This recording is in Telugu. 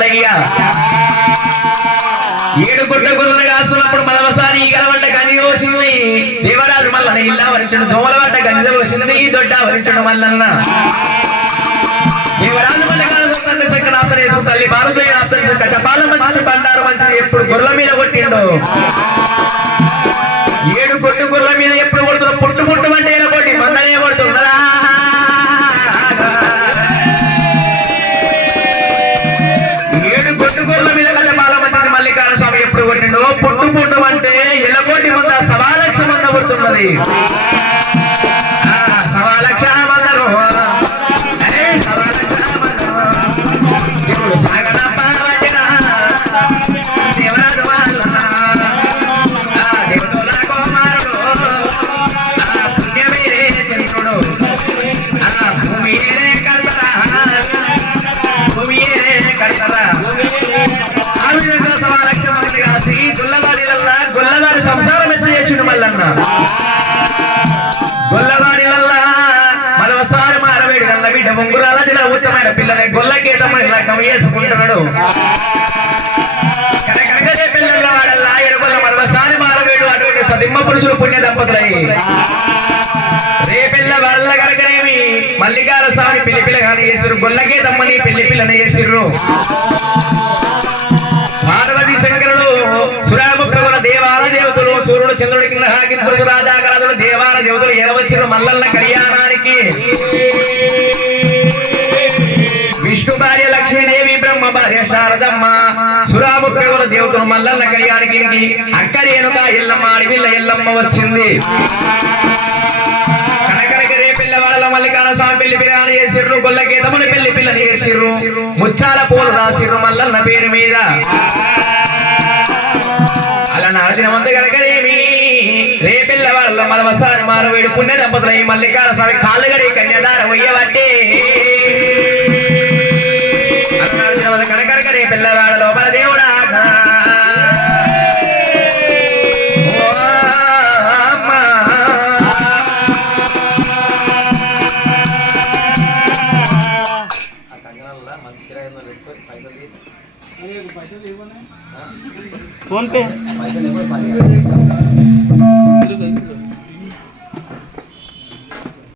కన్నయ్యా ఏడు గుడ్ల గుర్రలు కాస్తున్నప్పుడు మలవసారి ఈగలవంట కని రోసింది దేవరాజు మల్లన ఇల్లా వరించడు దోమలవంట గంజ రోసింది ఈ దొడ్డ వరించడు మల్లన్న. దేవరాజు తల్లి భారతీయ చపాల మంచి పండారు మంచిది ఎప్పుడు గుర్ర మీద కొట్టిండు. ఏడు గొడ్డు గుర్ర మీద ఎప్పుడు పుట్టు పుట్టు అంటే ఎలగొట్టి మంద సవాలక్ష మంద కొడుతున్నది చేసిండు గొల్లవాడిలల్లా మారవేడు కన్న బిడ్డ ముంగురాల జిల్లా ఉత్తమైన పిల్లని గొల్లకేతమని లగ్గం వేసుకుంటున్నాడు కనకనకనే ఎరుగొల్ల మారవేడు అటువంటి సదిమ్మ పురుషులు పుణ్య దంపతులై. రేపిల్ల వాళ్ళ కనుకనేమి మల్లికార స్వామి పిల్లి పిల్లగాని గొల్లకే దమ్మని పిల్లి పిల్లని చేసిర్రు. పార్వతి శంకరుడు బ్రహ్మ భార్య శారదమ్మ సురాముఖముల దేవతలు మల్లన్న కళ్యాణానికి అక్కరేనుక ఎల్లమ్మ అడవిల్ల ఎల్లమ్మ వచ్చింది. కనకనక రే పిల్లవాళ్ళ మల్లికాన స్వామి పెళ్ళి పిల్లని చేసిర్రు గొల్ల గీతముని పెళ్ళి పిల్లని చేసిర్రు. ముచ్చాల పూలు రాసిర్రు మల్లన్న పేరు మీద. అలా నారదిన మంది కనుకనేమి రే పిల్లవాళ్ళ మలవసారి మారవేడు పుణ్య దంపతుల ఈ మల్లికాన స్వామి కాళ్ళగడి కన్యదార వయ్యబట్టి పిల్లవాడ లోపల దేవుడా. PhonePe. పైసలు